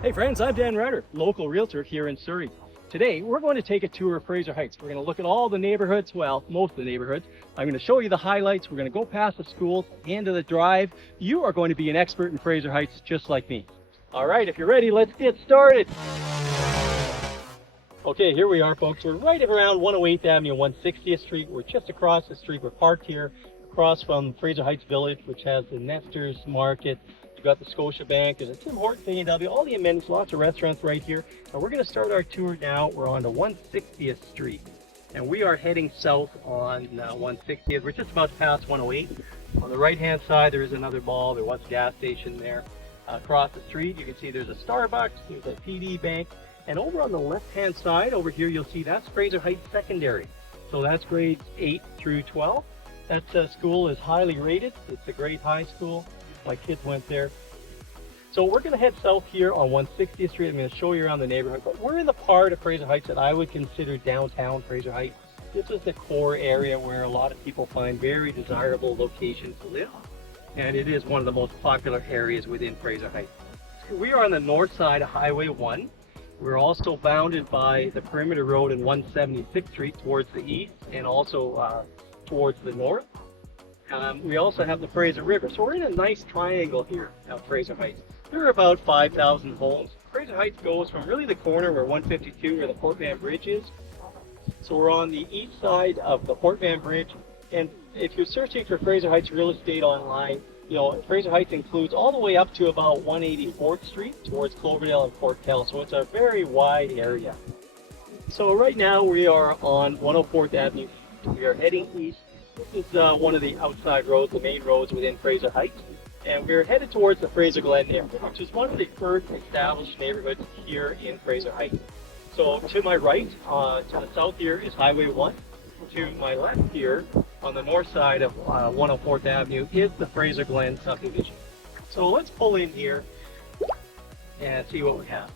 Hey friends, I'm Dan Reiter, local realtor here in Surrey. Today, we're going to take a tour of Fraser Heights. We're going to look at all the neighborhoods, well, most of the neighborhoods. I'm going to show you the highlights. We're going to go past the schools, end of the drive. You are going to be an expert in Fraser Heights just like me. All right, if you're ready, let's get started. Okay, here we are, folks. We're right around 108th Avenue, 160th Street. We're just across the street. We're parked here across from Fraser Heights Village, which has the Nesters Market. You've got the Scotia Bank, there's a Tim Hortons, A&W, all the amenities, lots of restaurants right here. And we're going to start our tour now. We're on to 160th Street. And we are heading south on 160th. We're just about past 108. On the right-hand side, there is another mall. There was a gas station there. Across the street, you can see there's a Starbucks, there's a TD Bank. And over on the left-hand side, over here, you'll see that's Fraser Heights Secondary. So that's grades 8 through 12. That school is highly rated. It's a great high school. My kids went there. So we're going to head south here on 160th Street. I'm going to show you around the neighborhood. But we're in the part of Fraser Heights that I would consider downtown Fraser Heights. This is the core area where a lot of people find very desirable locations to live. And it is one of the most popular areas within Fraser Heights. We are on the north side of Highway 1. We're also bounded by the Perimeter Road and 176th Street towards the east and also towards the north. We also have the Fraser River. So we're in a nice triangle here at Fraser Heights. There are about 5,000 homes. Fraser Heights goes from really the corner where 152, where the Port Van Bridge is. So we're on the east side of the Port Van Bridge. And if you're searching for Fraser Heights real estate online, you know, Fraser Heights includes all the way up to about 184th Street towards Cloverdale and Port Cal. So it's a very wide area. So right now we are on 104th Avenue. We are heading east. This is one of the outside roads, the main roads within Fraser Heights. And we're headed towards the Fraser Glen neighborhood, which is one of the first established neighborhoods here in Fraser Heights. So to my right, to the south here is Highway 1. To my left here, on the north side of 104th Avenue, is the Fraser Glen subdivision. So let's pull in here and see what we have.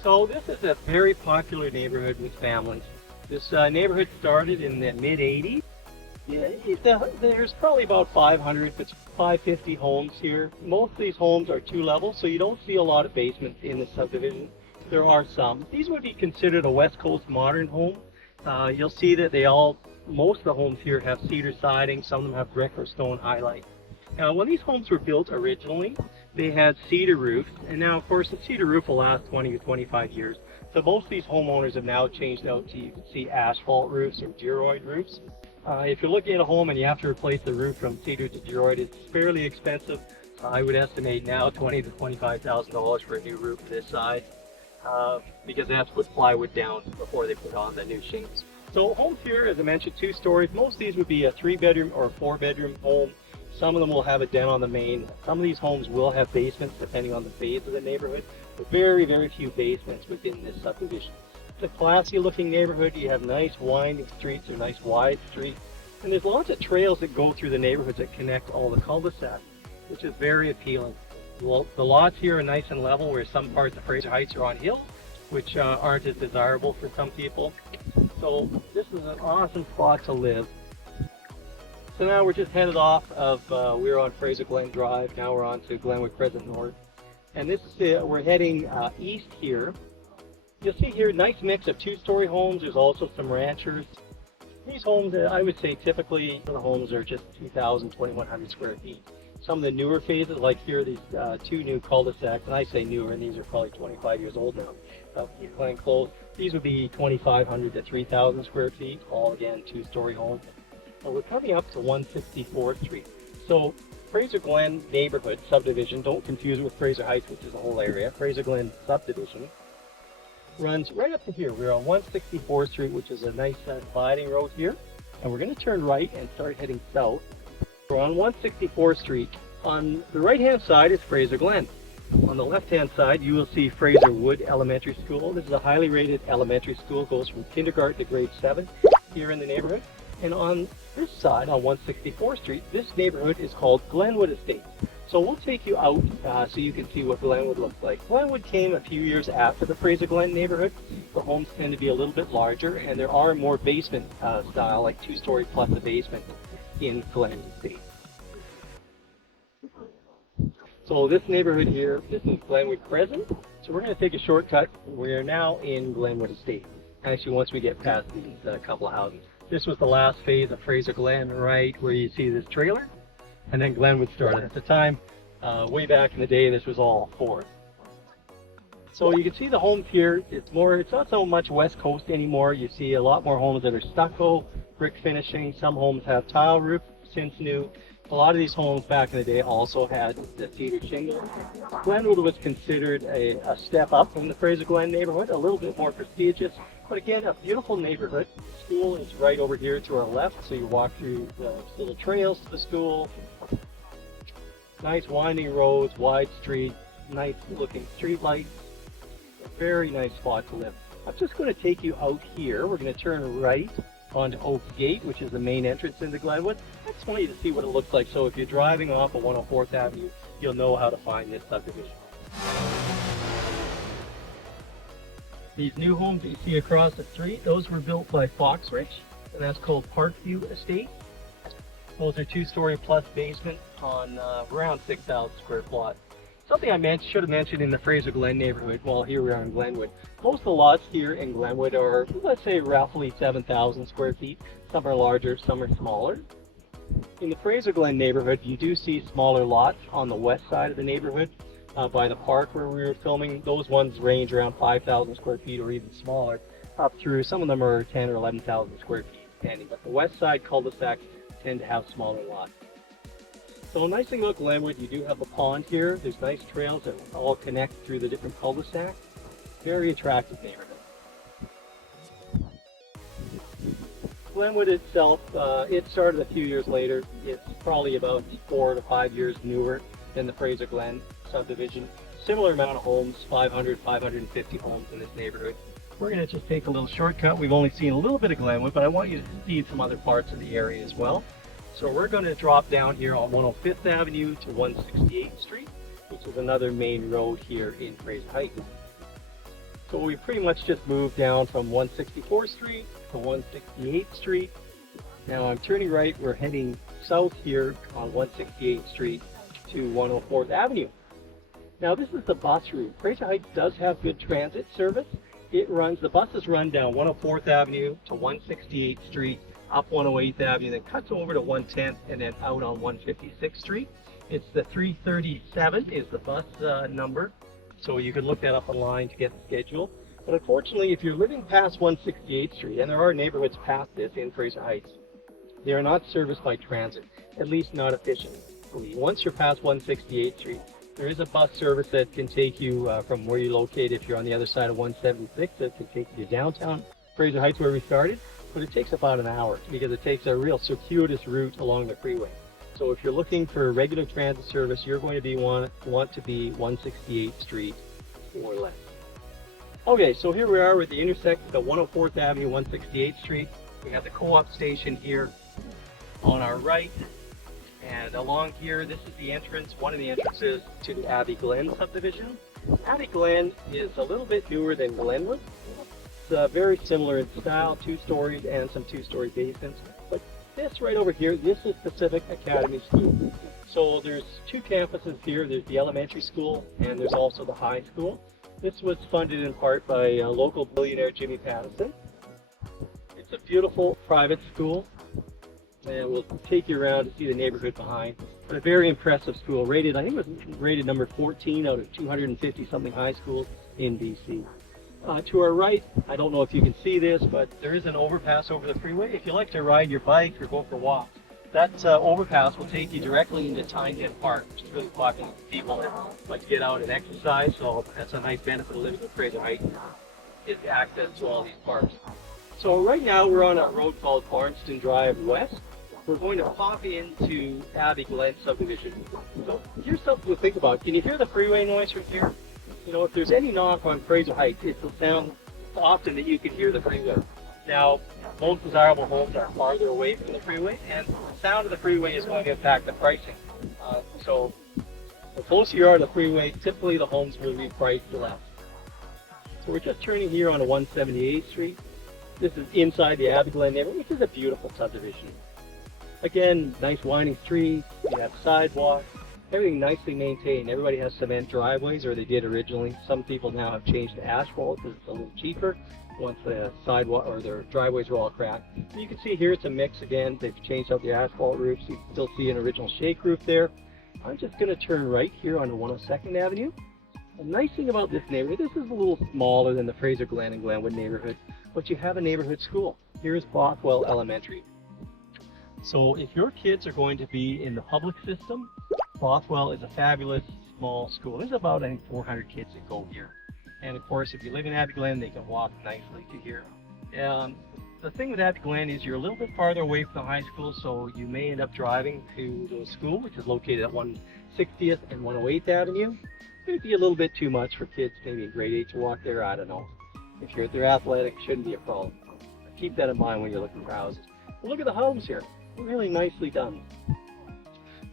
So this is a very popular neighborhood with families. This neighborhood started in the mid-80s. There's probably about 500 to 550 homes here. Most of these homes are two levels, so you don't see a lot of basements in the subdivision. There are some. These would be considered a West Coast modern home. You'll see that most of the homes here have cedar siding. Some of them have brick or stone highlight. Now, when these homes were built originally, they had cedar roofs, and now, of course, the cedar roof will last 20 to 25 years. So most of these homeowners have now changed out to, you can see, asphalt roofs or Duroid roofs. If you're looking at a home and you have to replace the roof from cedar to Duroid, it's fairly expensive. I would estimate now $20,000 to $25,000 for a new roof this size, because they have to put plywood down before they put on the new shingles. So homes here, as I mentioned, 2 stories. Most of these would be a 3-bedroom or 4-bedroom home. Some of them will have a den on the main. Some of these homes will have basements depending on the phase of the neighborhood, but very, very few basements within this subdivision. It's a classy looking neighborhood. You have nice winding streets or nice wide streets. And there's lots of trails that go through the neighborhoods that connect all the cul-de-sacs, which is very appealing. The lots here are nice and level, where some parts of Fraser Heights are on hills, which aren't as desirable for some people. So this is an awesome spot to live. So now we're just headed off of, we're on Fraser Glen Drive. Now we're on to Glenwood Crescent North. And this is, we're heading east here. You'll see here, nice mix of 2-story homes. There's also some ranchers. These homes, I would say typically the homes are just 2,000, 2,100 square feet. Some of the newer phases, like here, these 2 new cul-de-sacs, and I say newer, and these are probably 25 years old now, Glen Close. These would be 2,500 to 3,000 square feet, all again 2-story homes. We're coming up to 164th Street. So Fraser Glen neighborhood subdivision, don't confuse it with Fraser Heights, which is the whole area. Fraser Glen subdivision runs right up to here. We're on 164th Street, which is a nice dividing road here. And we're going to turn right and start heading south. We're on 164th Street. On the right-hand side is Fraser Glen. On the left-hand side, you will see Fraser Wood Elementary School. This is a highly rated elementary school. It goes from kindergarten to grade 7 here in the neighborhood. And on this side, on 164th Street, this neighborhood is called Glenwood Estates. So we'll take you out so you can see what Glenwood looks like. Glenwood came a few years after the Fraser Glen neighborhood. The homes tend to be a little bit larger, and there are more basement style, like 2-story plus a basement in Glenwood Estates. So this neighborhood here, this is Glenwood Crescent. So we're going to take a shortcut. We are now in Glenwood Estate. Actually, once we get past these couple of houses. This was the last phase of Fraser Glen, right where you see this trailer. And then Glenwood started. At the time, way back in the day, this was all forest. So you can see the homes here. It's not so much West Coast anymore. You see a lot more homes that are stucco, brick finishing. Some homes have tile roof, since new. A lot of these homes back in the day also had the cedar shingle. Glenwood was considered a step up from the Fraser Glen neighborhood, a little bit more prestigious, but again, a beautiful neighborhood. The school is right over here to our left, so you walk through the little trails to the school. Nice winding roads, wide street, nice looking street lights. A very nice spot to live. I'm just going to take you out here. We're going to turn right onto Oak Gate, which is the main entrance into Glenwood. I just want you to see what it looks like. So if you're driving off of 104th Avenue, you'll know how to find this subdivision. These new homes that you see across the street, those were built by Foxrich, and that's called Parkview Estate. Those are 2-story plus basement on around 6,000 square plot. Something I should have mentioned in the Fraser Glen neighborhood, well, here we are in Glenwood. Most of the lots here in Glenwood are, let's say, roughly 7,000 square feet. Some are larger, some are smaller. In the Fraser Glen neighborhood, you do see smaller lots on the west side of the neighborhood by the park where we were filming. Those ones range around 5,000 square feet or even smaller, up through, some of them are 10 or 11,000 square feet depending, but the west side cul-de-sacs tend to have smaller lots. So a nice thing about Glenwood, you do have a pond here. There's nice trails that all connect through the different cul-de-sacs. Very attractive neighborhood. Glenwood itself, it started a few years later. It's probably about 4 to 5 years newer than the Fraser Glen subdivision. Similar amount of homes, 500, 550 homes in this neighborhood. We're going to just take a little shortcut. We've only seen a little bit of Glenwood, but I want you to see some other parts of the area as well. So we're going to drop down here on 105th Avenue to 168th Street, which is another main road here in Fraser Heights. So we pretty much just moved down from 164th Street to 168th Street. Now I'm turning right. We're heading south here on 168th Street to 104th Avenue. Now this is the bus route. Fraser Heights does have good transit service. The buses run down 104th Avenue to 168th Street, up 108th Avenue, then cuts over to 110th and then out on 156th Street. It's the 337 is the bus number, so you can look that up online to get the schedule. But unfortunately, if you're living past 168th Street, and there are neighborhoods past this in Fraser Heights, they are not serviced by transit, at least not efficiently. Once you're past 168th Street, there is a bus service that can take you from where you're located. If you're on the other side of 176, that can take you to downtown Fraser Heights where we started. But it takes about an hour because it takes a real circuitous route along the freeway. So if you're looking for regular transit service, you're going to want to be 168th Street or less. Okay, so here we are with the intersection of 104th Avenue, 168th Street. We have the co-op station here on our right. And along here, this is the entrance, one of the entrances to the Abbey Glen subdivision. Abbey Glen is a little bit newer than Glenwood. It's very similar in style, 2 stories and some 2-story basements. But this right over here, this is Pacific Academy School. So there's 2 campuses here. There's the elementary school and there's also the high school. This was funded in part by local billionaire Jimmy Pattison. It's a beautiful private school. And we'll take you around to see the neighborhood behind. But a very impressive school, rated, I think it was rated number 14 out of 250 something high schools in BC. To our right, I don't know if you can see this, but there is an overpass over the freeway. If you like to ride your bike or go for walks, that overpass will take you directly into Tynehead Park, which is really popular with people that like to get out and exercise. So that's a nice benefit of living in Fraser Heights, is access to all these parks. So right now we're on a road called Barnston Drive West. We're going to pop into Abbey Glen subdivision. So here's something to think about. Can you hear the freeway noise from here? You know, if there's any knock on Fraser Heights, it'll sound often that you can hear the freeway. Now, most desirable homes are farther away from the freeway, and the sound of the freeway is going to impact the pricing. So the closer you are to the freeway, typically the homes will be priced less. So we're just turning here on 178th Street. This is inside the Abbey Glen neighborhood, which is a beautiful subdivision. Again, nice winding streets, you have sidewalks, Everything nicely maintained. Everybody has cement driveways, or they did originally. Some people now have changed to asphalt because it's a little cheaper once the sidewalk or their driveways are all cracked. And you can see here it's a mix again. They've changed out the asphalt roofs. You can still see an original shake roof there. I'm just going to turn right here onto 102nd Avenue. The nice thing about this neighborhood, this is a little smaller than the Fraser Glen and Glenwood neighborhood, but you have a neighborhood school. Here's Bothwell Elementary. So if your kids are going to be in the public system, Bothwell is a fabulous small school. There's about, I think, 400 kids that go here. And of course, if you live in Abbey Glen, they can walk nicely to here. The thing with Abbey Glen is you're a little bit farther away from the high school, so you may end up driving to the school, which is located at 160th and 108th Avenue. It would be a little bit too much for kids, maybe in grade 8 to walk there, I don't know. If they're athletic, it shouldn't be a problem. Keep that in mind when you're looking for houses. But look at the homes here. They're really nicely done.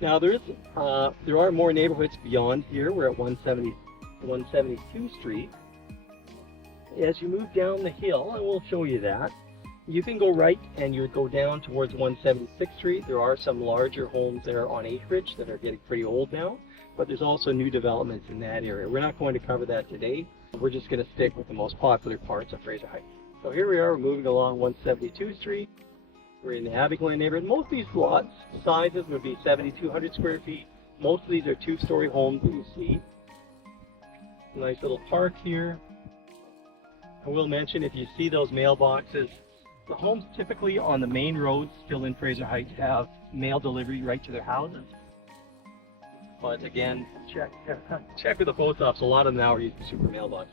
Now there are more neighborhoods beyond here. We're at 172 Street. As you move down the hill, and we'll show you that, you can go right and you go down towards 176th Street. There are some larger homes there on acreage that are getting pretty old now, but there's also new developments in that area. We're not going to cover that today. We're just going to stick with the most popular parts of Fraser Heights. So here we are, we're moving along 172 Street. We're in the Abbey Glen neighborhood. Most of these lots sizes would be 7,200 square feet. Most of these are two-story homes that you see. Nice little park here. I will mention, if you see those mailboxes, the homes typically on the main roads still in Fraser Heights have mail delivery right to their houses. But again, check with the post office. A lot of them now are using super mailboxes.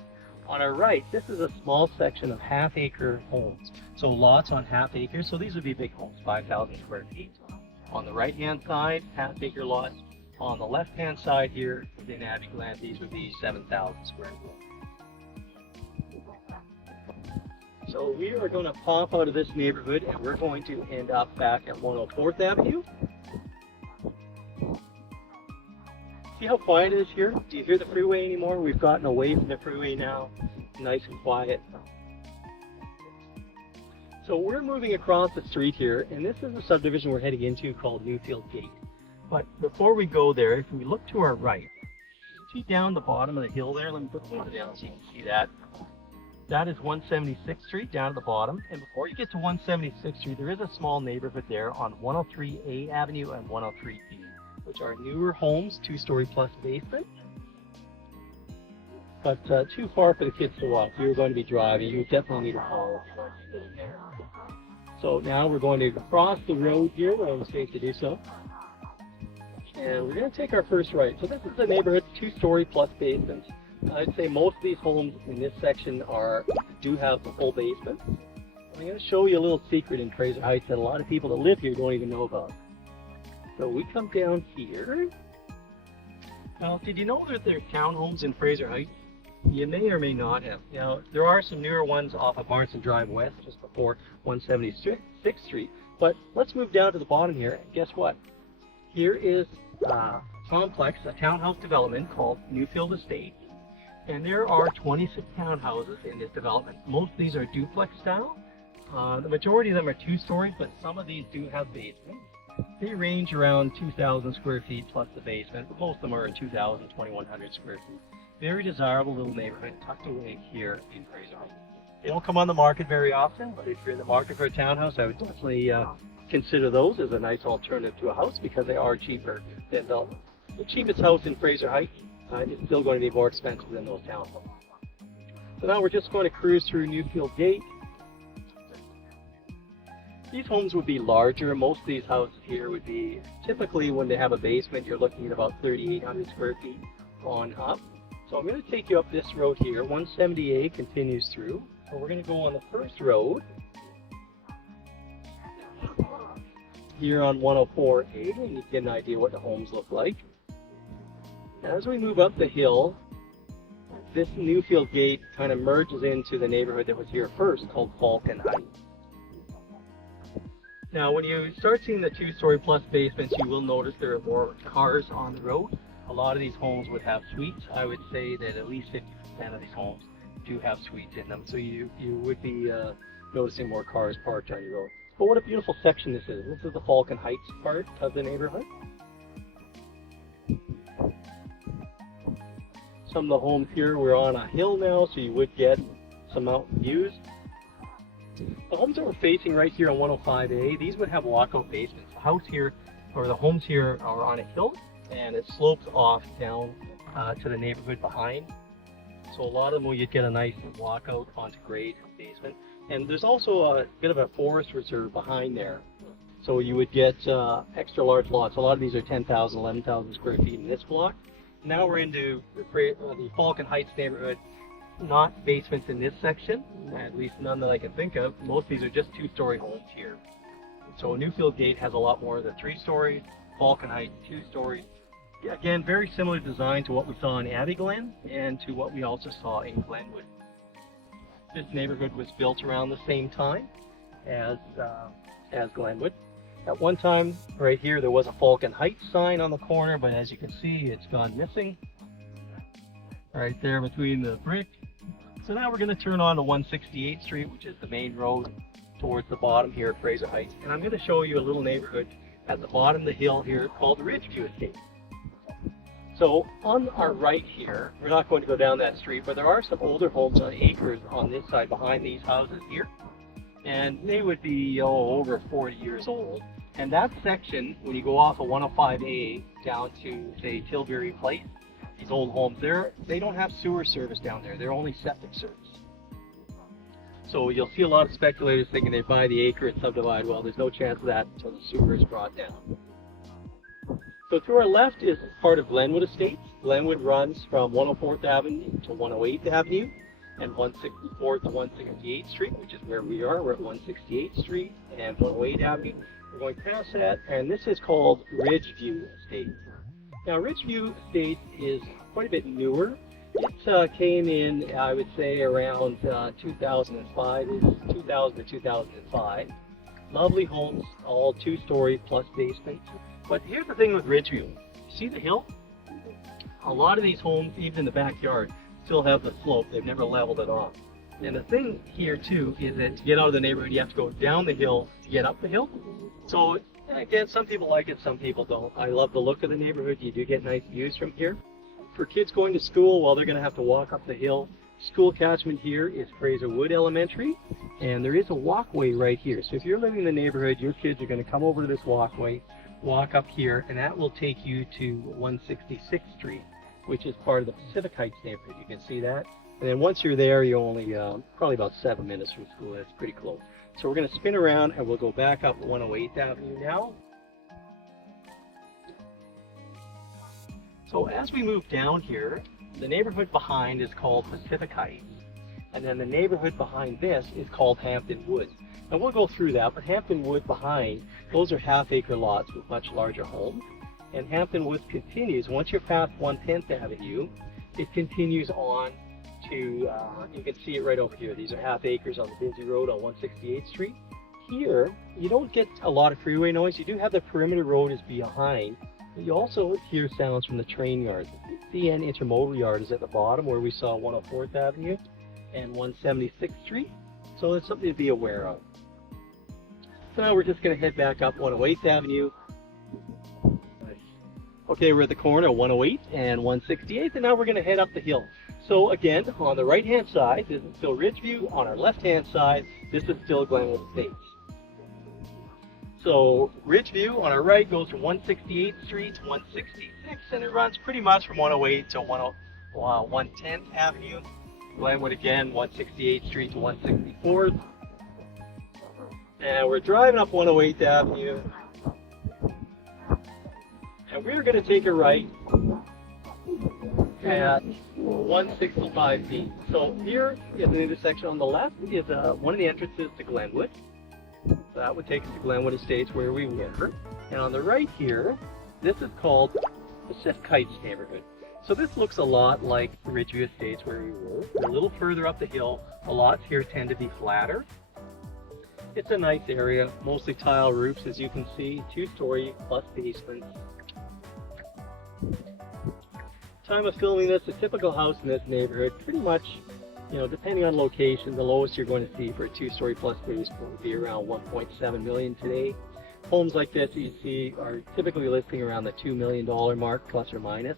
On our right, this is a small section of half-acre homes. So lots on half acres. So these would be big homes, 5,000 square feet. On the right-hand side, half-acre lots. On the left-hand side here, within Abbey Glen, these would be 7,000 square feet. So we are going to pop out of this neighborhood and we're going to end up back at 104th Avenue. See how quiet it is here? Do you hear the freeway anymore? We've gotten away from the freeway now. Nice and quiet. So we're moving across the street here, and this is a subdivision we're heading into called Newfield Gate. But before we go there, if we look to our right, see down the bottom of the hill there? Let me put the water down so you can see that. That is 176th Street down at the bottom. And before you get to 176th Street, there is a small neighborhood there on 103A Avenue and 103B, which are newer homes, 2-story plus basement. But too far for the kids to walk. If you're going to be driving, you definitely need a car. So now we're going to cross the road here where it's safe to do so. And we're going to take our first right. So this is the neighborhood, 2-story plus basements. I'd say most of these homes in this section do have the full basement. I'm going to show you a little secret in Fraser Heights that a lot of people that live here don't even know about. So we come down here. Now, did you know that there are townhomes in Fraser Heights? You may or may not have. Now, there are some newer ones off of Martin Drive West, just before 176th Street. But let's move down to the bottom here, and guess what? Here is a complex, a townhouse development called Newfield Estate. And there are 26 townhouses in this development. Most of these are duplex style. The majority of them are 2-stories, but some of these do have basements. They range around 2,000 square feet plus the basement, but most of them are 2,000, 2,100 square feet. Very desirable little neighborhood tucked away here in Fraser Heights. They don't come on the market very often, but if you're in the market for a townhouse, I would definitely consider those as a nice alternative to a house because they are cheaper than the cheapest house in Fraser Heights. It's still going to be more expensive than those townhomes. So now we're just going to cruise through Newfield Gate. These homes would be larger. Most of these houses here would be, typically when they have a basement, you're looking at about 3,800 square feet on up. So I'm going to take you up this road here. 170A continues through. So we're going to go on the first road here on 104A, and you get an idea what the homes look like. As we move up the hill, this Newfield Gate kind of merges into the neighborhood that was here first, called Falcon Heights. Now, when you start seeing the 2-story plus basements, you will notice there are more cars on the road. A lot of these homes would have suites. I would say that at least 50% of these homes do have suites in them. So you would be noticing more cars parked on your road. But what a beautiful section this is. This is the Falcon Heights part of the neighborhood. some of the homes here, we're on a hill now, so you would get some mountain views. The homes that we're facing right here on 105A, these would have walkout basements. The house here, or the homes here, are on a hill, and it slopes off down to the neighborhood behind. So a lot of them, you'd get a nice walkout onto grade basement. And there's also a bit of a forest reserve behind there. So you would get extra large lots. A lot of these are 10,000, 11,000 square feet in this block. Now we're into the Falcon Heights neighborhood. Not basements in this section, at least none that I can think of. Most of these are just two-story homes here. So Newfield Gate has a lot more than 3-story. Falcon Heights, 2-story. Again, very similar design to what we saw in Abbey Glen and to what we also saw in Glenwood. This neighborhood was built around the same time as Glenwood. At one time, right here, there was a Falcon Heights sign on the corner, but as you can see, it's gone missing. Right there between the brick. So now we're going to turn on to 168th Street, which is the main road towards the bottom here at Fraser Heights. And I'm going to show you a little neighborhood at the bottom of the hill here called the Ridgeview Estate. So on our right here, we're not going to go down that street, but there are some older homes on acres on this side behind these houses here. And they would be over 40 years old. And that section, when you go off of 105A down to, say, Tilbury Place, these old homes there, they don't have sewer service down there. They're only septic service. So you'll see a lot of speculators thinking they buy the acre and subdivide. Well, there's no chance of that until the sewer is brought down. So to our left is part of Glenwood Estates. Glenwood runs from 104th Avenue to 108th Avenue and 164th to 168th Street, which is where we are. We're at 168th Street and 108th Avenue. We're going past that, and this is called Ridgeview Estate. Now, Ridgeview Estate is quite a bit newer. It came in, I would say, around 2005, 2000 to 2005. Lovely homes, all 2-story plus basements. But here's the thing with Ridgeview. See the hill? A lot of these homes, even in the backyard, still have the slope. They've never leveled it off. And the thing here, too, is that to get out of the neighborhood, you have to go down the hill to get up the hill. So, again, some people like it, some people don't. I love the look of the neighborhood. You do get nice views from here. For kids going to school, well, they're going to have to walk up the hill. School catchment here is Fraser Wood Elementary, and there is a walkway right here. So if you're living in the neighborhood, your kids are going to come over to this walkway, walk up here, and that will take you to 166th Street, which is part of the Pacific Heights neighborhood. You can see that. And then once you're there, you're only probably about 7 minutes from school. That's pretty close. So we're going to spin around and we'll go back up 108th Avenue now. So as we move down here, the neighborhood behind is called Pacific Heights. And then the neighborhood behind this is called Hampton Woods. And we'll go through that, but Hampton Woods behind, those are half-acre lots with much larger homes. And Hampton Woods continues, once you're past 110th Avenue, it continues on to, you can see it right over here. These are half acres on the busy road on 168th Street. Here, you don't get a lot of freeway noise. You do have the perimeter road is behind. But you also hear sounds from the train yards. The CN Intermodal Yard is at the bottom where we saw 104th Avenue and 176th Street. So it's something to be aware of. So now we're just going to head back up 108th Avenue. Okay, we're at the corner of 108th and 168th, and now we're going to head up the hill. So again, on the right-hand side, this is still Ridgeview. On our left-hand side, this is still Glenwood Estates. So Ridgeview on our right goes from 168th Street to 166, and it runs pretty much from 108 to 110th Avenue. Glenwood again, 168th Street to 164th. And we're driving up 108th Avenue. And we're going to take a right at 165B. So here is an intersection on the left is one of the entrances to Glenwood. That would take us to Glenwood Estates where we were. And on the right here, this is called Pacific Heights neighborhood. So this looks a lot like Ridgeview Estates where we were. We're a little further up the hill. The lots here tend to be flatter. It's a nice area, mostly tile roofs as you can see, 2-story plus basements. Time of filming this, a typical house in this neighborhood, pretty much, you know, depending on location, the lowest you're going to see for a 2-story plus basement would be around 1.7 million today. Homes like this you see are typically listing around the $2 million mark, plus or minus.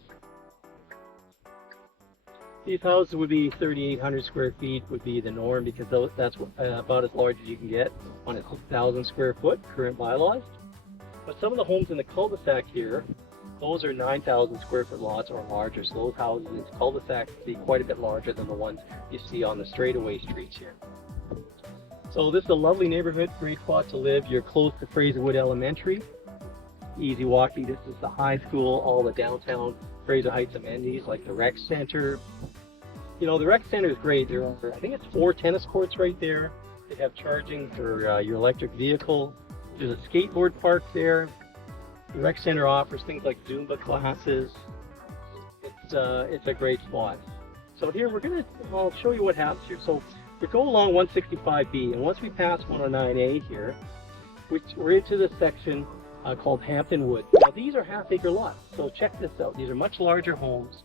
These houses would be 3,800 square feet would be the norm, because that's about as large as you can get on a 6,000 square foot current bylaws. But some of the homes in the cul-de-sac here, those are 9,000 square foot lots or larger. So those houses in cul-de-sac can be quite a bit larger than the ones you see on the straightaway streets here. So this is a lovely neighborhood, great spot to live. You're close to Fraser Wood Elementary. Easy walking distance to the high school, all the downtown Fraser Heights amenities like the rec center. You know, the rec center is great. There are, I think it's 4 tennis courts right there. They have charging for your electric vehicle. There's a skateboard park there. The rec center offers things like Zumba classes. It's a great spot. So here I'll show you what happens here. So we go along 165B, and once we pass 109A here, we're into the section called Hampton Woods. Now these are half-acre lots, so check this out. These are much larger homes,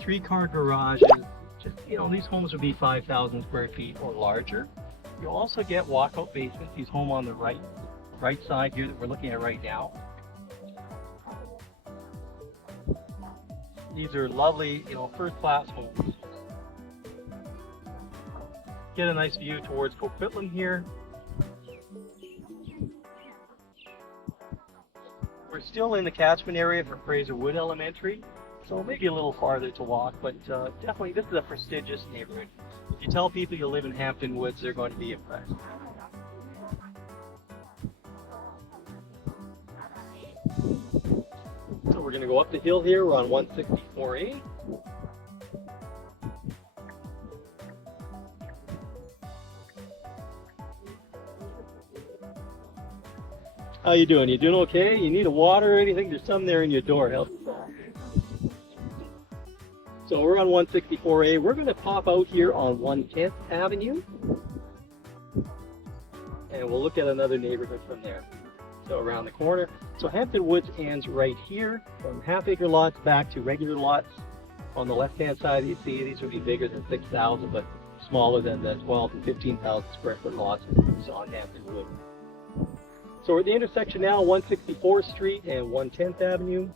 3-car garages. Just, you know, these homes would be 5,000 square feet or larger. You'll also get walkout basements. These homes on the right side here that we're looking at right now. These are lovely, you know, first-class homes. Get a nice view towards Coquitlam here. We're still in the catchment area for Fraser Wood Elementary, so maybe a little farther to walk, but definitely this is a prestigious neighborhood. If you tell people you live in Hampton Woods, they're going to be impressed. So we're going to go up the hill here. We're on 164A. How you doing? You doing okay? You need a water or anything? There's some there in your door. Help. So we're on 164A. We're going to pop out here on 110th Avenue. And we'll look at another neighborhood from there. So around the corner. So Hampton Woods ends right here, from half-acre lots back to regular lots. On the left-hand side, you see these would be bigger than 6,000, but smaller than the 12 and 15,000 square foot lots we saw in Hampton Woods. So we're at the intersection now, 164th Street and 110th Avenue.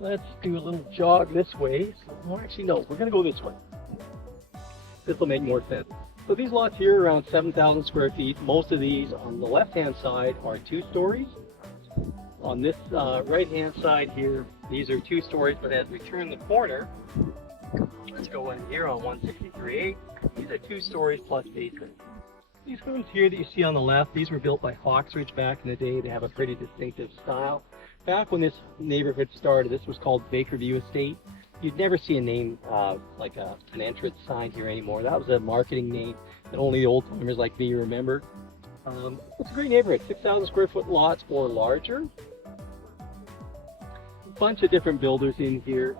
Let's do a little jog this way. Well, actually, no, we're going to go this way. This will make more sense. So these lots here are around 7,000 square feet. Most of these on the left-hand side are 2 stories. On this right-hand side here, these are 2 stories, but as we turn the corner, let's go in here on 163A. These are 2 stories plus basement. These homes here that you see on the left, these were built by Foxridge back in the day. They have a pretty distinctive style. Back when this neighborhood started, this was called Bakerview Estate. You'd never see a name like an entrance sign here anymore. That was a marketing name that only the old timers like me remember. It's a great neighborhood, 6,000 square foot lots or larger. A bunch of different builders in here.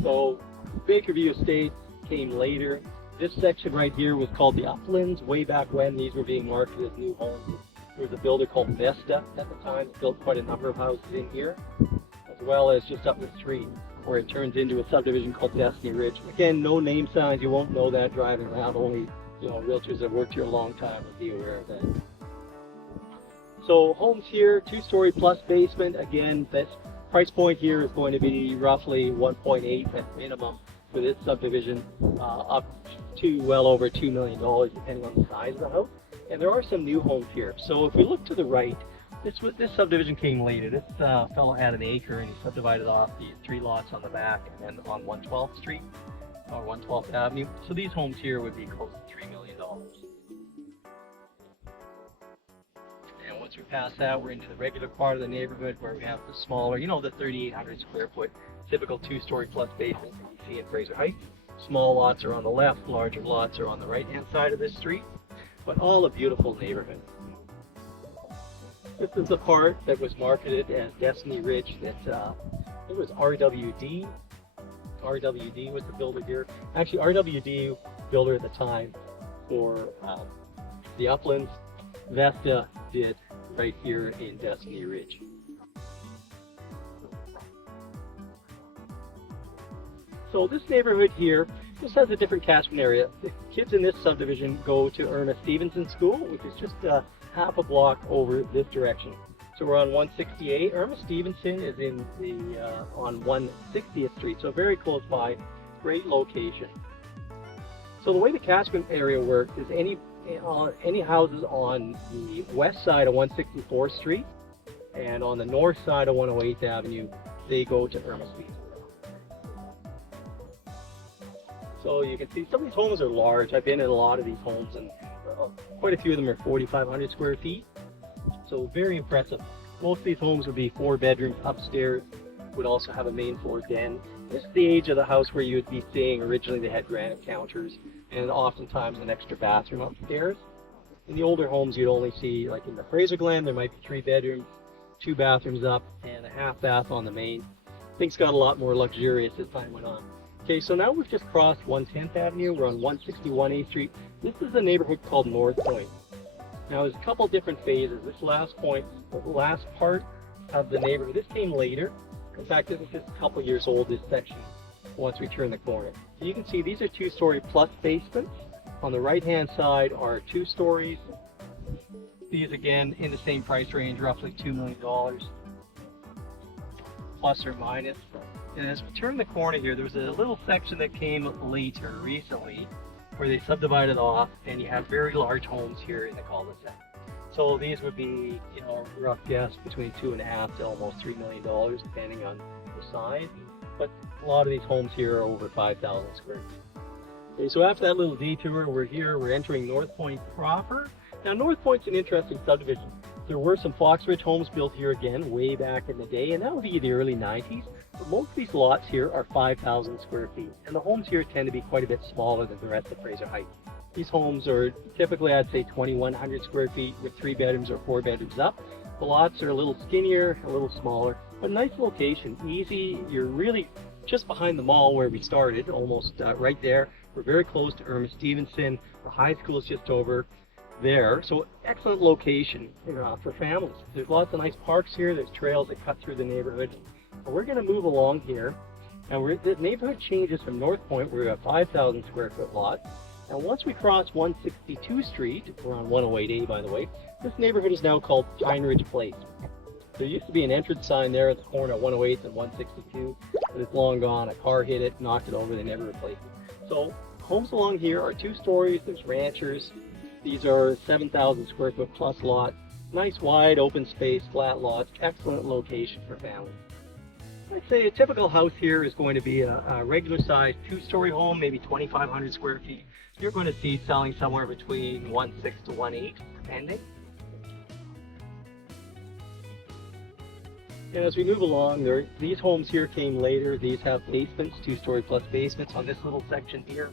So Bakerview Estate came later. This section right here was called the Uplands way back when these were being marketed as new homes. There was a builder called Vesta at the time that built quite a number of houses in here, as well as just up the street where it turns into a subdivision called Destiny Ridge. Again, no name signs, you won't know that driving around. Only, you know, realtors that have worked here a long time will be aware of that. So homes here, 2-story plus basement. Again, this price point here is going to be roughly 1.8 at minimum for this subdivision, up to well over $2 million depending on the size of the house. And there are some new homes here. So if we look to the right, this subdivision came later. This fellow had an acre and he subdivided off the 3 lots on the back and then on 112th Street or 112th Avenue. So these homes here would be close to $3 million. And once we pass that, we're into the regular part of the neighborhood where we have the smaller, you know, the 3,800 square foot typical 2-story plus basement that you see in Fraser Heights. Small lots are on the left, larger lots are on the right-hand side of this street, but all a beautiful neighborhood. This is the part that was marketed as Destiny Ridge that it was RWD. RWD was the builder here. Actually, RWD builder at the time for the Uplands. Vesta did right here in Destiny Ridge. So this neighborhood here This has a different catchment area. The kids in this subdivision go to Ernest Stevenson School, which is just half a block over this direction. So we're on 168. Ernest Stevenson is in the on 160th Street, so very close by. Great location. So the way the catchment area works is any houses on the west side of 164th Street and on the north side of 108th Avenue, they go to Ernest Stevenson. So you can see some of these homes are large. I've been in a lot of these homes, and quite a few of them are 4,500 square feet. So very impressive. Most of these homes would be 4 bedrooms upstairs, would also have a main floor den. This is the age of the house where you would be seeing originally they had granite counters and oftentimes an extra bathroom upstairs. In the older homes you'd only see, like in the Fraser Glen, there might be 3 bedrooms, 2 bathrooms up, and a half bath on the main. Things got a lot more luxurious as time went on. Okay, so now we've just crossed 110th Avenue. We're on 161 A Street. This is a neighborhood called North Point. Now there's a couple different phases. This last point, the last part of the neighborhood, this came later. In fact, this is just a couple years old, this section, once we turn the corner. So you can see these are 2-story plus basements. On the right-hand side are 2 stories. These, again, in the same price range, roughly $2 million, plus or minus. And as we turn the corner here, there's a little section that came later, recently, where they subdivided off, and you have very large homes here in the cul-de-sac. So these would be, you know, a rough guess between $2.5 to almost $3 million, depending on the size. But a lot of these homes here are over 5,000 square feet. Okay, so after that little detour, we're entering North Point proper. Now North Point's an interesting subdivision. There were some Foxridge homes built here again way back in the day, and that would be the early 90s. But most of these lots here are 5,000 square feet, and the homes here tend to be quite a bit smaller than the rest of Fraser Heights. These homes are typically, I'd say, 2,100 square feet with 3 bedrooms or 4 bedrooms up. The lots are a little skinnier, a little smaller, but nice location, easy. You're really just behind the mall where we started, almost right there. We're very close to Ernest Stevenson. The high school is just over there. So excellent location for families. There's lots of nice parks here. There's trails that cut through the neighborhood. And we're going to move along here. And the neighborhood changes from North Point. We're a 5,000 square foot lot. And once we cross 162 Street, we're on 108A by the way, this neighborhood is now called Heinrich Place. There used to be an entrance sign there at the corner of 108th and 162, but it's long gone. A car hit it, knocked it over, they never replaced it. So homes along here are 2 stories, there's ranchers. These are 7,000 square foot plus lots. Nice wide open space, flat lots, excellent location for families. I'd say a typical house here is going to be a regular sized 2-story home, maybe 2,500 square feet. You're going to see selling somewhere between 1.6 to 1.8, depending. And as we move along, these homes here came later. These have basements, 2-story plus basements on this little section here.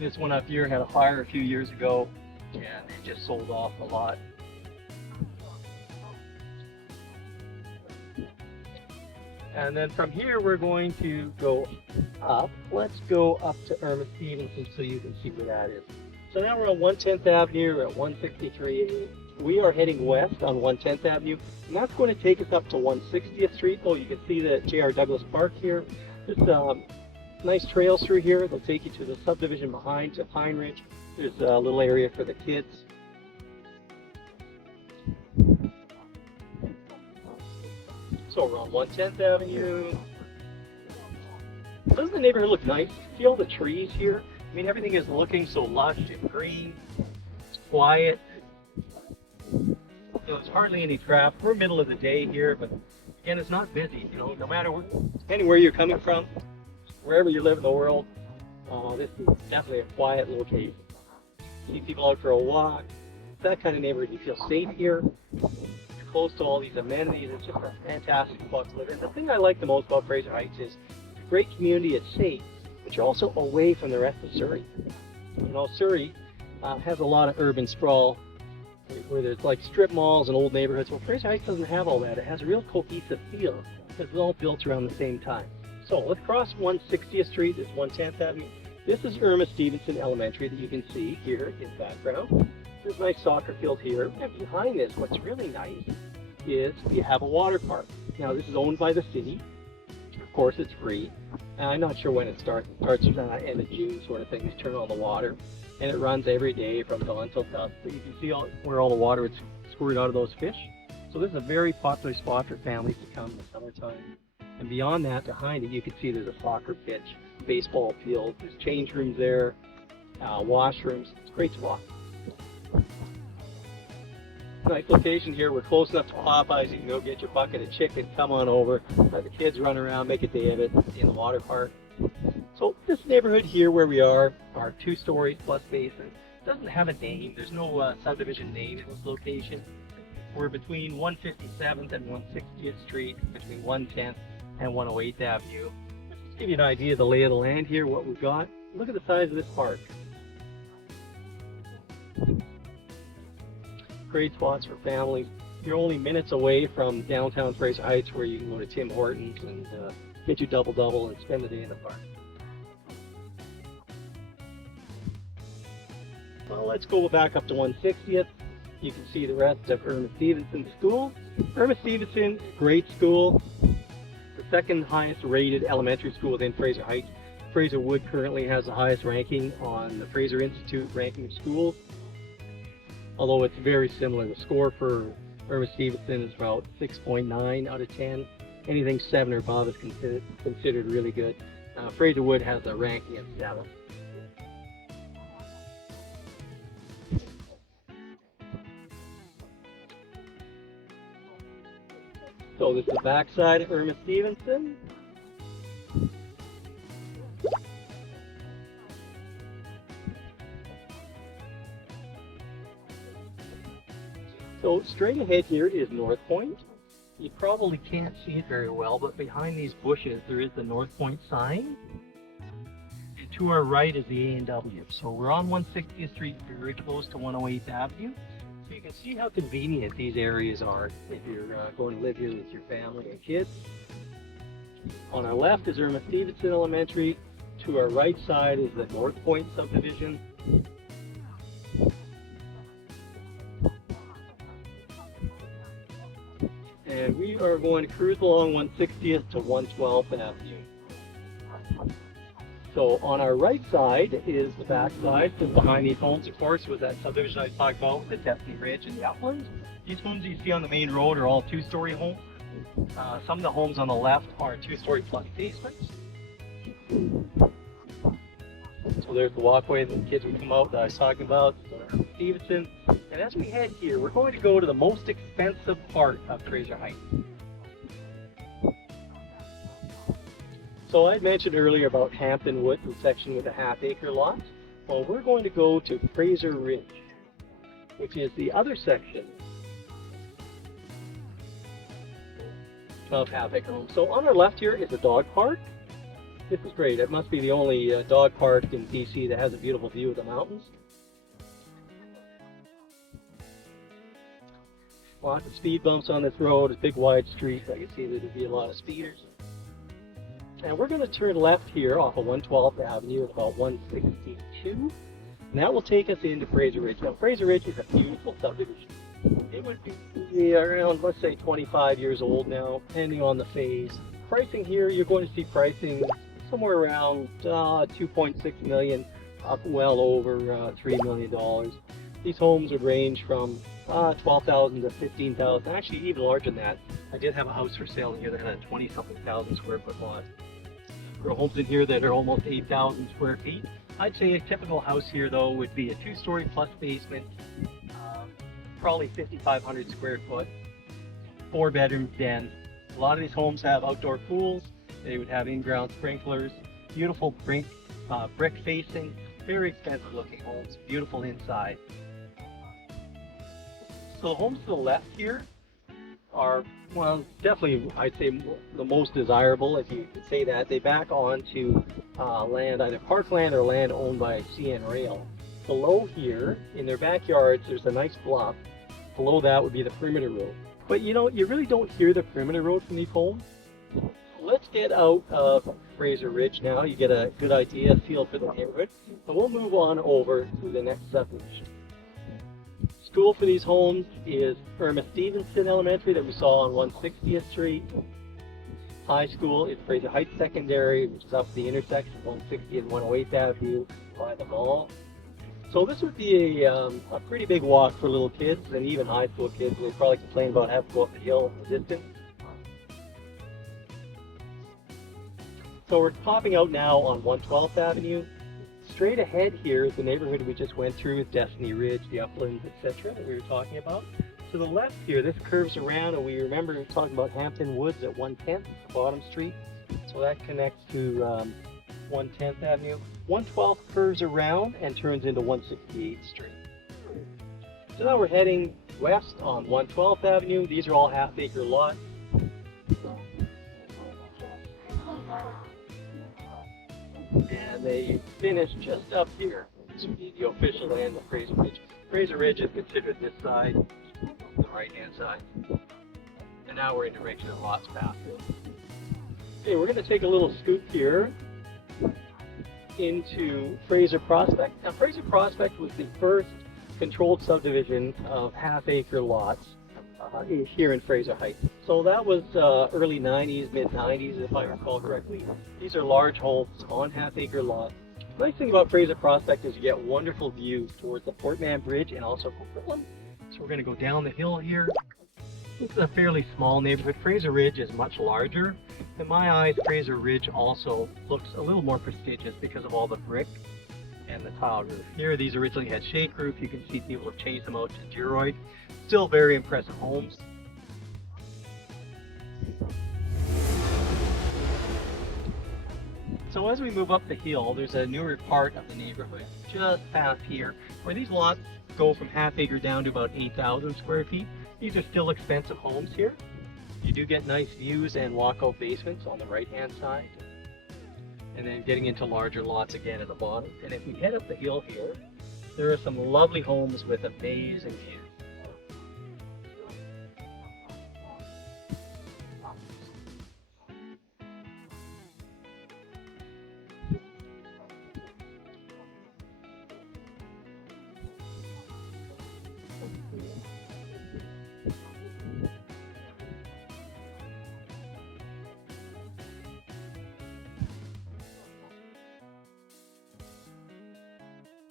This one up here had a fire a few years ago, and they just sold off a lot. And then from here, we're going to go up. Let's go up to Ernest Stevenson so you can see where that is. So now we're on 110th Avenue, we're at 163. We are heading west on 110th Avenue, and that's going to take us up to 160th Street. Oh, you can see the J.R. Douglas Park here. There's nice trails through here. They'll take you to the subdivision behind, to Heinrich. There's a little area for the kids. So we're on 110th Avenue. Doesn't the neighborhood look nice? See all the trees here? I mean, everything is looking so lush and green. It's quiet. There's hardly any traffic. We're middle of the day here, but again, it's not busy. You know, no matter depending where you're coming from, wherever you live in the world, this is definitely a quiet location. See people out for a walk. It's that kind of neighborhood. You feel safe here. Close to all these amenities. It's just a fantastic spot to live in. The thing I like the most about Fraser Heights is it's a great community, it's safe, but you're also away from the rest of Surrey. You know, Surrey has a lot of urban sprawl, where there's like strip malls and old neighborhoods. Well, Fraser Heights doesn't have all that. It has a real cohesive feel because it's all built around the same time. So let's cross 160th Street, this is 110th Avenue. This is Ernest Stevenson Elementary that you can see here in the background. There's a nice soccer field here, and behind this, what's really nice is we have a water park. Now this is owned by the city, course, it's free. I'm not sure when it starts. It starts end of June sort of thing. You turn on the water, and it runs every day from dawn till dusk. So you can see where all the water is squirted out of those fish. So this is a very popular spot for families to come in the summertime. And beyond that, behind it, you can see there's a soccer pitch, baseball field, there's change rooms there, washrooms. It's a great spot. Nice location here. We're close enough to Popeyes. You can go get your bucket of chicken, come on over, let the kids run around, make a day of it in the water park. So this neighborhood here where we are, our 2 stories plus basement, doesn't have a name. There's no subdivision name in this location. We're between 157th and 160th Street, between 110th and 108th Avenue. Let's just give you an idea of the lay of the land here, what we've got. Look at the size of this park. Great spots for families. You're only minutes away from downtown Fraser Heights, where you can go to Tim Hortons and get your double-double and spend the day in the park. Well, let's go back up to 160th. You can see the rest of Irma Stevenson School. Irma Stevenson, great school. The second highest rated elementary school within Fraser Heights. Fraser Wood currently has the highest ranking on the Fraser Institute ranking of schools. Although it's very similar. The score for Irma Stevenson is about 6.9 out of 10. Anything 7 or above is considered really good. Fraser Wood has a ranking of 7. So this is the backside of Irma Stevenson. So straight ahead here is North Point. You probably can't see it very well, but behind these bushes there is the North Point sign. And to our right is the A&W. So we're on 160th Street, very close to 108th Avenue. So you can see how convenient these areas are if you're going to live here with your family and kids. On our left is Irma Stevenson Elementary. To our right side is the North Point subdivision. And we are going to cruise along 160th to 112th Avenue. So on our right side is the back side. So behind these homes, of course, was that subdivision I talked about with the Destiny Ridge and the uplands. These homes you see on the main road are all 2-story homes. Some of the homes on the left are 2-story plus basements. So there's the walkway that the kids would come out that I was talking about, Stevenson. And as we head here, we're going to go to the most expensive part of Fraser Heights. So I mentioned earlier about Hampton Woods, the section with a half-acre lot. Well, we're going to go to Fraser Ridge, which is the other section of half-acre homes. So on our left here is a dog park. This is great. It must be the only dog park in BC that has a beautiful view of the mountains. Lots of speed bumps on this road. It's a big wide street. I can see that there'd be a lot of speeders. And we're going to turn left here off of 112th Avenue at about 162. And that will take us into Fraser Ridge. Now, Fraser Ridge is a beautiful subdivision. It would be around, let's say, 25 years old now, depending on the phase. Pricing here, you're going to see pricing somewhere around 2.6 million, up well over $3 million. These homes would range from 12,000 to 15,000, actually even larger than that. I did have a house for sale here that had a 20-something thousand square foot lot. There are homes in here that are almost 8,000 square feet. I'd say a typical house here though would be a 2-story plus basement, probably 5,500 square foot, 4-bedroom den. A lot of these homes have outdoor pools. They would have in-ground sprinklers, beautiful brick facing, very expensive looking homes, beautiful inside. So the homes to the left here are, well, definitely I'd say the most desirable, if you could say that. They back onto land, either parkland or land owned by CN Rail. Below here, in their backyards, there's a nice bluff. Below that would be the perimeter road. But you know, you really don't hear the perimeter road from these homes. Let's get out of Fraser Ridge now. You get a good idea, feel for the neighborhood. And we'll move on over to the next subdivision. School for these homes is Irma Stevenson Elementary that we saw on 160th Street. high school is Fraser Heights Secondary, which is up the intersection of 160 and 108th Avenue by the mall. So this would be a pretty big walk for little kids and even high school kids. They probably complain about having to go up the hill the distance. So we're popping out now on 112th Avenue. Straight ahead here is the neighborhood we just went through with Destiny Ridge, the uplands, etc. that we were talking about. To the left here, this curves around, and we remember talking about Hampton Woods at 110th, Bottom Street. So that connects to 110th Avenue. 112th curves around and turns into 168th Street. So now we're heading west on 112th Avenue. These are all half-acre lots. And they finish just up here. This would be the official land of Fraser Ridge. Fraser Ridge is considered this side, the right-hand side. And now we're into regular lots past it. Okay, we're going to take a little scoop here into Fraser Prospect. Now, Fraser Prospect was the first controlled subdivision of half-acre lots here in Fraser Heights. So that was early 90s, mid 90s, if I recall correctly. These are large homes on half-acre lots. The nice thing about Fraser Prospect is you get wonderful views towards the Portman Bridge and also Coquitlam. So we're going to go down the hill here. This is a fairly small neighborhood. Fraser Ridge is much larger. In my eyes, Fraser Ridge also looks a little more prestigious because of all the brick and the tile roof. Here, these originally had shake roof. You can see people have changed them out to Duroid. Still very impressive homes. So as we move up the hill, there's a newer part of the neighborhood just past here, where these lots go from half acre down to about 8,000 square feet. These are still expensive homes here. You do get nice views and walkout basements on the right-hand side. And then getting into larger lots again at the bottom. And if we head up the hill here, there are some lovely homes with amazing views.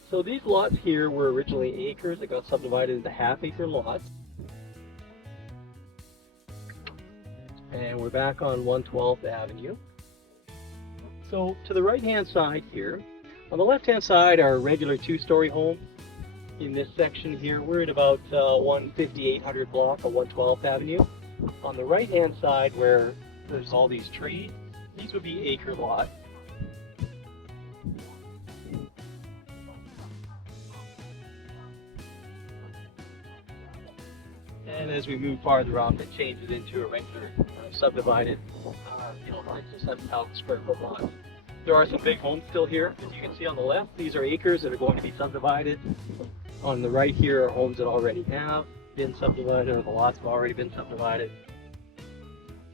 So these lots here were originally acres that got subdivided into half-acre lots. And we're back on 112th Avenue. So to the right-hand side here, on the left-hand side are regular two-story homes. In this section here, we're at about 15800 block of 112th Avenue. On the right-hand side where there's all these trees, these would be acre lots. And as we move farther up, it changes into a regular subdivided, 6,000 to 7,000 square foot lots. There are some big homes still here. As you can see on the left, these are acres that are going to be subdivided. On the right here are homes that already have been subdivided, or the lots have already been subdivided.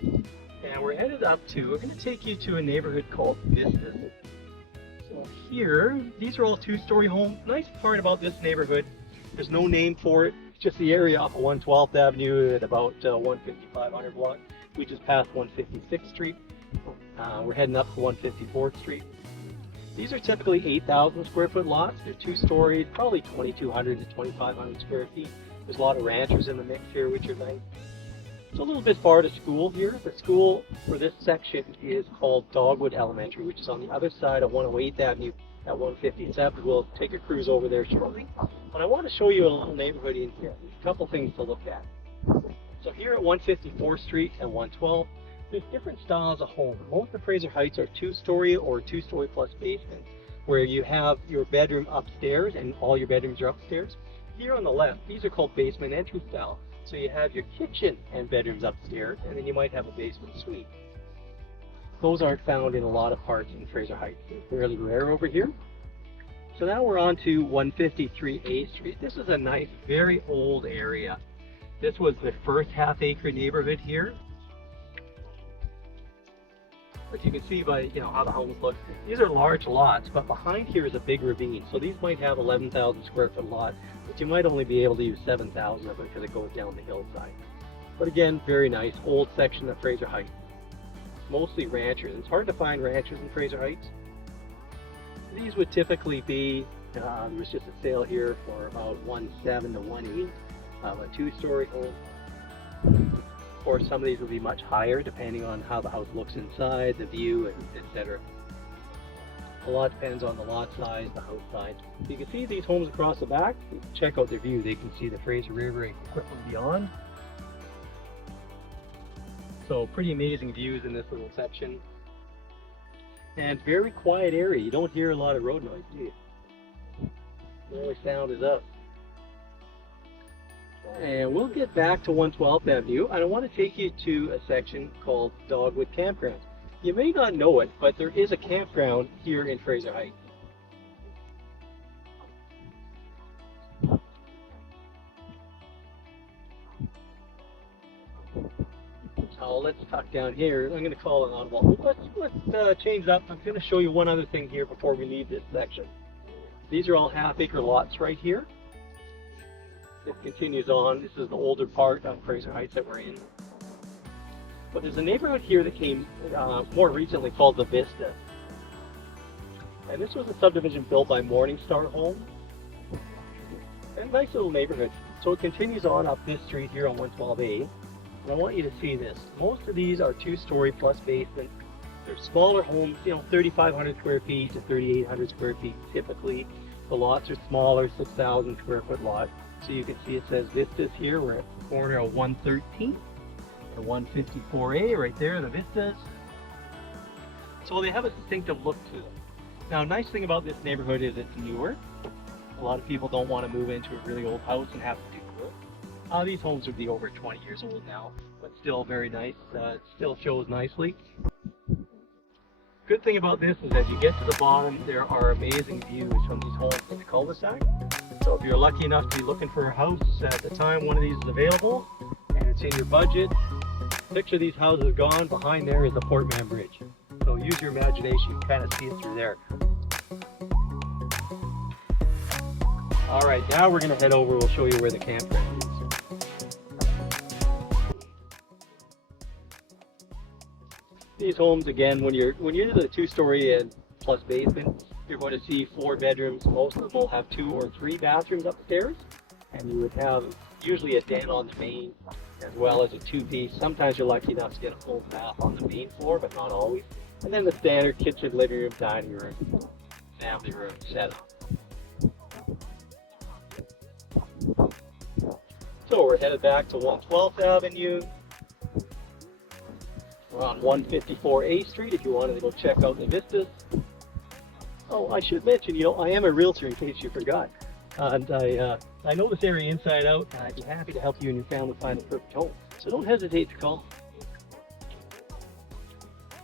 And we're headed up to, we're going to take you to a neighborhood called Vista. So here, these are all two-story homes. Nice part about this neighborhood, there's no name for it. Just the area off of 112th Avenue at about 15500 block. We just passed 156th Street. We're heading up to 154th Street. These are typically 8,000 square foot lots. They're two stories, probably 2,200 to 2,500 square feet. There's a lot of ranchers in the mix here, which are nice. It's a little bit far to school here. The school for this section is called Dogwood Elementary, which is on the other side of 108th Avenue at 157. We'll take a cruise over there shortly. But I want to show you a little neighborhood in here. There's a couple things to look at. So here at 154th Street and 112, there's different styles of home. Most of Fraser Heights are two-story or two-story plus basements, where you have your bedroom upstairs and all your bedrooms are upstairs. Here on the left, these are called basement entry style. So you have your kitchen and bedrooms upstairs, and then you might have a basement suite. Those aren't found in a lot of parts in Fraser Heights. They're fairly rare over here. So now we're on to 153A Street. This is a nice, very old area. This was the first half-acre neighborhood here. But you can see by how the homes look, these are large lots, but behind here is a big ravine. So these might have 11,000 square foot lot, but you might only be able to use 7,000 of it because it goes down the hillside. But again, very nice, old section of Fraser Heights. mostly ranchers. It's hard to find ranchers in Fraser Heights. These would typically be, there was just a sale here for about 1.7 to 1.8 of a 2-story home. Of course, some of these will be much higher depending on how the house looks inside, the view, and etc. A lot depends on the lot size, the house size. You can see these homes across the back. Check out their view. They can see the Fraser River and quickly beyond. So pretty amazing views in this little section. And very quiet area. You don't hear a lot of road noise, do you? The only sound is us. And we'll get back to 112th Avenue. And I want to take you to a section called Dogwood Campground. You may not know it, but there is a campground here in Fraser Heights. So let's tuck down here. I'm going to call it audible. Let's change it up. I'm going to show you one other thing here before we leave this section. These are all half-acre lots right here. It continues on. This is the older part of Fraser Heights that we're in. But there's a neighborhood here that came more recently called the Vista. And this was a subdivision built by Morningstar Homes. And a nice little neighborhood. So it continues on up this street here on 112A. And I want you to see this. Most of these are 2-story plus basement. They're smaller homes, 3,500 square feet to 3,800 square feet typically. The lots are smaller, 6,000 square foot lots. So you can see it says Vistas here. We're at the corner of 113 and 154A right there, the Vistas. So they have a distinctive look to them. Now, nice thing about this neighborhood is it's newer. A lot of people don't want to move into a really old house and have to do work. These homes would be over 20 years old now, but still very nice. It still shows nicely. Good thing about this is as you get to the bottom, there are amazing views from these homes in the cul-de-sac. So if you're lucky enough to be looking for a house at the time one of these is available and it's in your budget, picture these houses gone. Behind there is the Port Man Bridge. So use your imagination, you can kind of see it through there. All right, now we're going to head over. We'll show you where the campground is. These homes, again, when you're into the 2-story and plus basement, you're going to see 4 bedrooms. Most of them will have 2 or 3 bathrooms upstairs, and you would have usually a den on the main as well as a 2-piece. Sometimes you're lucky enough to get a full bath on the main floor, but not always. And then the standard kitchen, living room, dining room, family room setup. So we're headed back to 112th Avenue. We're on 154A Street if you wanted to go check out the vistas. Oh, I should mention, I am a realtor in case you forgot. And I know this area inside out, and I'd be happy to help you and your family find the perfect home. So don't hesitate to call.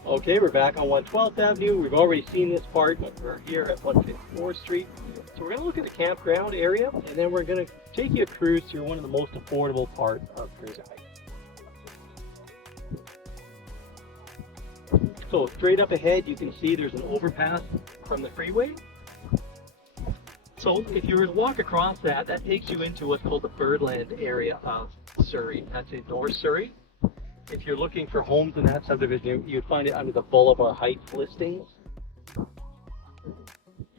Okay, we're back on 112th Avenue. We've already seen this part, but we're here at 154th Street. So we're going to look at the campground area, and then we're going to take you a cruise through one of the most affordable parts of Fraser Heights. So straight up ahead, you can see there's an overpass from the freeway. So if you were to walk across that, that takes you into what's called the Birdland area of Surrey. That's in North Surrey. If you're looking for homes in that subdivision, you'd find it under the Boulevard Heights listings.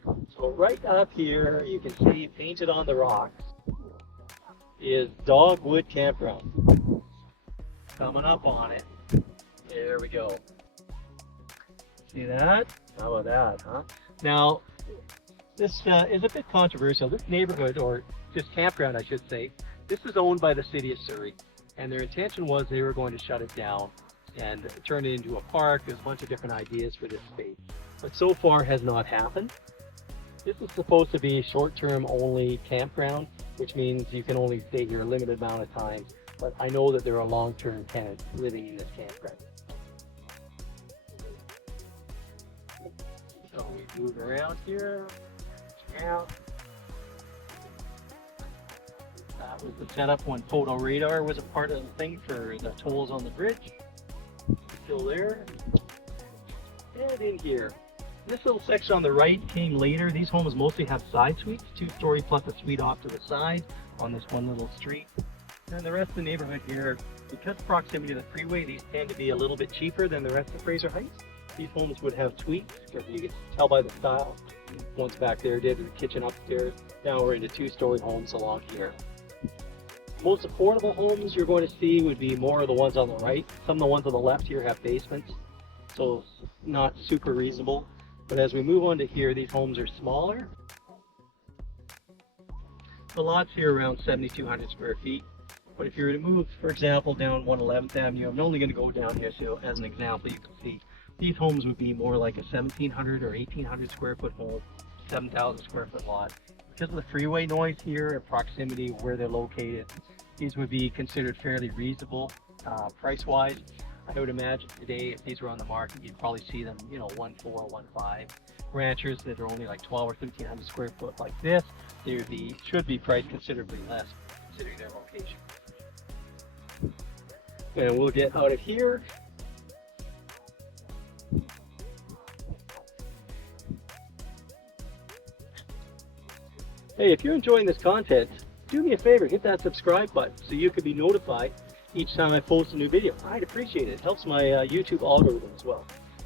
So right up here, you can see painted on the rocks is Dogwood Campground. Coming up on it. There we go. See that? How about that, huh? Now, this is a bit controversial. This neighborhood, or this campground, I should say, this is owned by the city of Surrey, and their intention was they were going to shut it down and turn it into a park. There's a bunch of different ideas for this space, but so far has not happened. This is supposed to be a short-term only campground, which means you can only stay here a limited amount of time, but I know that there are long-term tenants living in this campground. So we move around here. Yeah. That was the setup when photo radar was a part of the thing for the tolls on the bridge. Still there. And in here. This little section on the right came later. These homes mostly have side suites, 2-story plus a suite off to the side on this one little street. And the rest of the neighborhood here Because of proximity to the freeway, these tend to be a little bit cheaper than the rest of Fraser Heights. These homes would have tweaks, because you can tell by the style. One's back there did the kitchen upstairs. Now we're into two-story homes along here. Most affordable homes you're going to see would be more of the ones on the right. Some of the ones on the left here have basements, so not super reasonable. But as we move on to here, these homes are smaller. The lots here are around 7,200 square feet. But if you were to move, for example, down 111th Avenue, I'm only going to go down here so as an example you can see. These homes would be more like a 1,700 or 1,800 square foot home, 7,000 square foot lot. Because of the freeway noise here and proximity where they're located, these would be considered fairly reasonable price-wise. I would imagine today, if these were on the market, you'd probably see them, 1.4, 1.5. Ranchers that are only like 12 or 1,300 square foot like this, they should be priced considerably less considering their location. And we'll get out of here. Hey, if you're enjoying this content, do me a favor, hit that subscribe button so you can be notified each time I post a new video. I'd appreciate it. It helps my YouTube algorithm as well.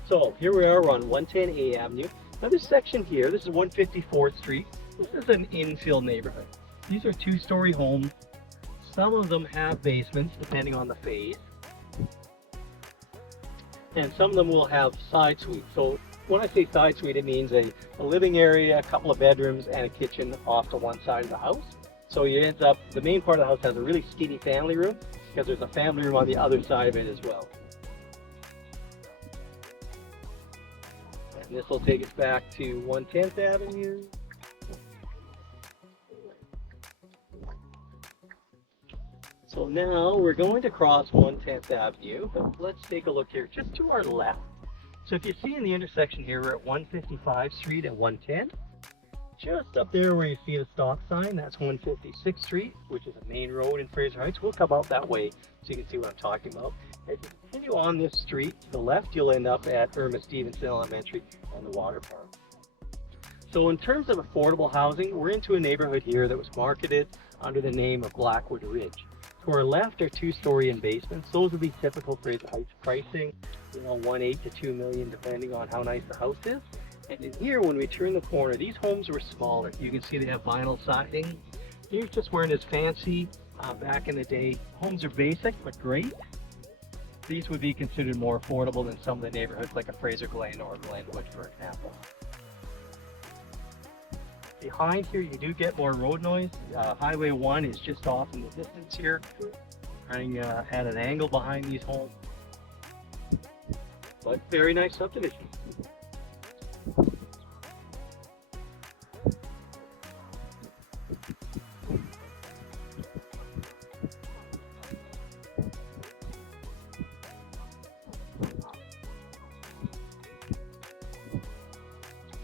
So here we are, we're on 110A Avenue. Now this section here, this is 154th Street. This is an infill neighborhood. These are two-story homes. Some of them have basements, depending on the phase. And some of them will have side suites. So when I say side suite, it means a living area, a couple of bedrooms, and a kitchen off to one side of the house. So it ends up, the main part of the house has a really skinny family room, because there's a family room on the other side of it as well. And this will take us back to 110th Avenue. So now we're going to cross 110th Avenue, but let's take a look here just to our left. So if you see in the intersection here, we're at 155th Street and 110. Just up there where you see the stop sign, that's 156th Street, which is a main road in Fraser Heights. We'll come out that way so you can see what I'm talking about. As you continue on this street to the left, you'll end up at Irma Stevenson Elementary and the water park. So in terms of affordable housing, we're into a neighborhood here that was marketed under the name of Blackwood Ridge. To our left are two-story and basements. Those would be typical Fraser Heights pricing, 1.8 to 2 million, depending on how nice the house is. And in here, when we turn the corner, these homes were smaller. You can see they have vinyl siding. Here's just weren't as fancy back in the day. Homes are basic, but great. These would be considered more affordable than some of the neighborhoods like a Fraser Glen or Glenwood, for example. Behind here, you do get more road noise. Highway 1 is just off in the distance here, running at an angle behind these homes. But very nice subdivision.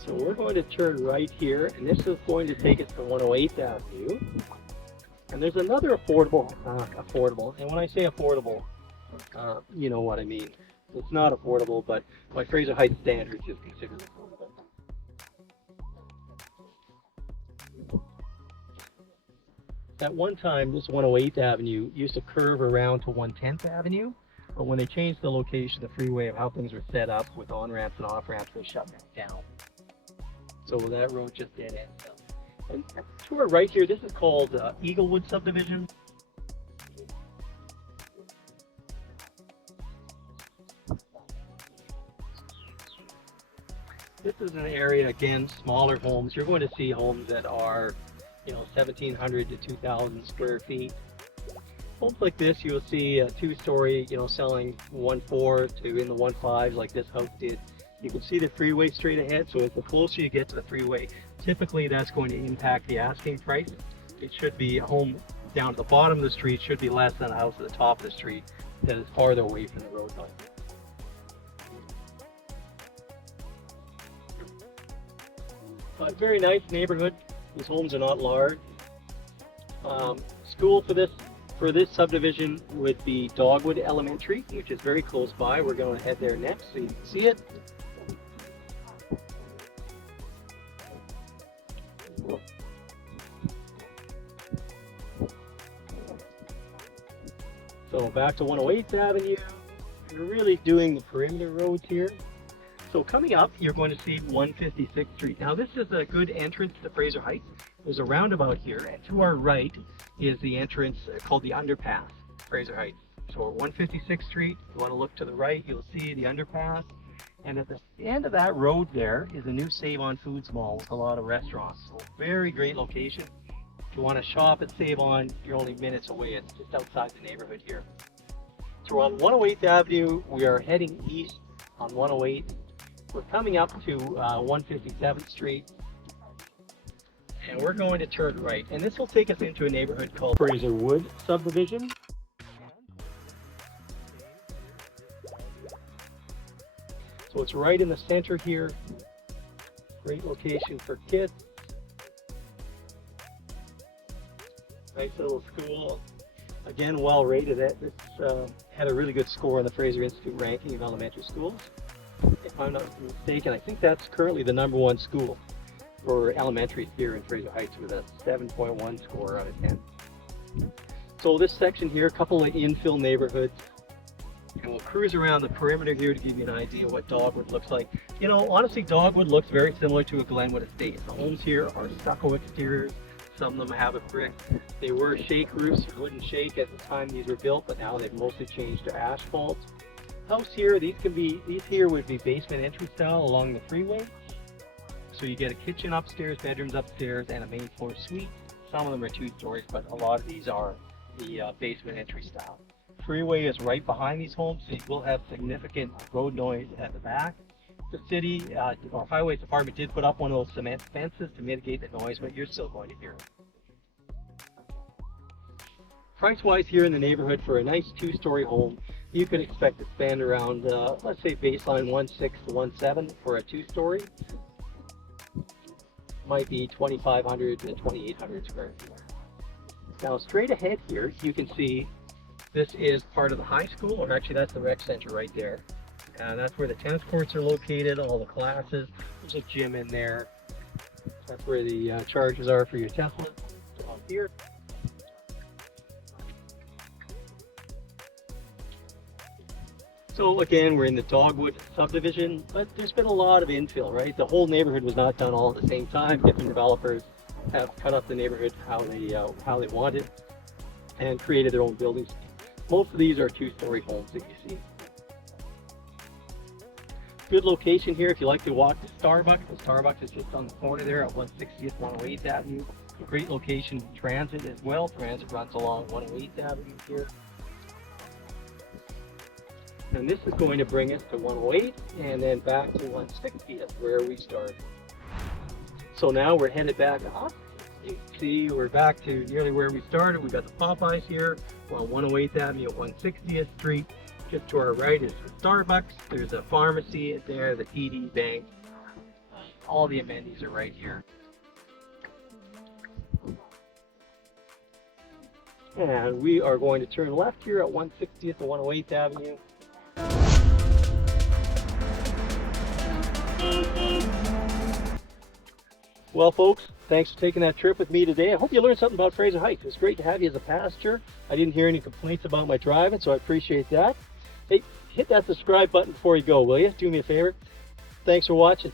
So we're going to turn right here, and this is going to take us to 108th Avenue. And there's another affordable, and when I say affordable, you know what I mean. It's not affordable, but by Fraser Heights standards, is considered affordable. At one time, this 108th Avenue used to curve around to 110th Avenue, but when they changed the location, the freeway of how things were set up with on-ramps and off-ramps, they shut that down. So that road just dead ends up. And to our right here, this is called Eaglewood subdivision. This is an area, again, smaller homes. You're going to see homes that are, 1,700 to 2,000 square feet. Homes like this, you'll see a two-story, selling 1.4 to in the 1.5 like this house did. You can see the freeway straight ahead, so as the closer you get to the freeway, typically that's going to impact the asking price. It should be a home down at the bottom of the street, should be less than a house at the top of the street that is farther away from the road line. But very nice neighborhood. These homes are not large. School for this subdivision would be Dogwood Elementary, which is very close by. We're going to head there next so you can see it. So back to 108th Avenue. We're really doing the perimeter roads here. So coming up, you're going to see 156th Street. Now this is a good entrance to Fraser Heights. There's a roundabout here, and to our right is the entrance called the underpass, Fraser Heights. So 156th Street, you want to look to the right, you'll see the underpass. And at the end of that road there is a new Save On Foods mall with a lot of restaurants. So very great location. If you want to shop at Save On, you're only minutes away. It's just outside the neighborhood here. So on 108th Avenue, we are heading east on 108. We're coming up to 157th Street, and we're going to turn right. And this will take us into a neighborhood called Fraser Wood subdivision. So it's right in the center here. Great location for kids. Nice little school. Again, well rated. It's had a really good score on the Fraser Institute ranking of elementary schools. If I'm not mistaken, I think that's currently the #1 school for elementary here in Fraser Heights with a 7.1 score out of 10. So this section here, a couple of infill neighborhoods. And we'll cruise around the perimeter here to give you an idea of what Dogwood looks like. You know, honestly, Dogwood looks very similar to a Glenwood estate. The homes here are stucco exteriors. Some of them have a brick. They were shake roofs, wooden shake at the time these were built, but now they've mostly changed to asphalt. House here, these here would be basement entry style along the freeway. So you get a kitchen upstairs, bedrooms upstairs, and a main floor suite. Some of them are 2 stories, but a lot of these are the basement entry style. Freeway is right behind these homes, so you will have significant road noise at the back. The city or highways department did put up one of those cement fences to mitigate the noise, but you're still going to hear it. Price-wise here in the neighborhood for a nice 2-story home, you can expect to spend around, let's say baseline 1.6 to 1.7 for a 2-story. Might be 2,500 to 2,800 square feet. Now straight ahead here, you can see this is part of the high school, or actually that's the rec center right there. That's where the tennis courts are located, all the classes. There's a gym in there. That's where the chargers are for your Tesla. Up here. So again, we're in the Dogwood subdivision, but there's been a lot of infill, right? The whole neighborhood was not done all at the same time. Different developers have cut up the neighborhood how they wanted and created their own buildings. Most of these are 2-story homes that you see. Good location here if you like to walk to Starbucks. The Starbucks is just on the corner there at 160th, 108th Avenue. Great location, transit as well. Transit runs along 108th Avenue here. And this is going to bring us to 108 and then back to 160th where we started. So now we're headed back up. You can see we're back to nearly where we started. We've got the Popeyes here. We're on 108th Avenue at 160th Street. Just to our right is the Starbucks. There's a pharmacy there, the TD Bank. All the amenities are right here. And we are going to turn left here at 160th and 108th Avenue. Well, folks, thanks for taking that trip with me today. I hope you learned something about Fraser Heights. It was great to have you as a passenger. I didn't hear any complaints about my driving, so I appreciate that. Hey, hit that subscribe button before you go, will you? Do me a favor. Thanks for watching.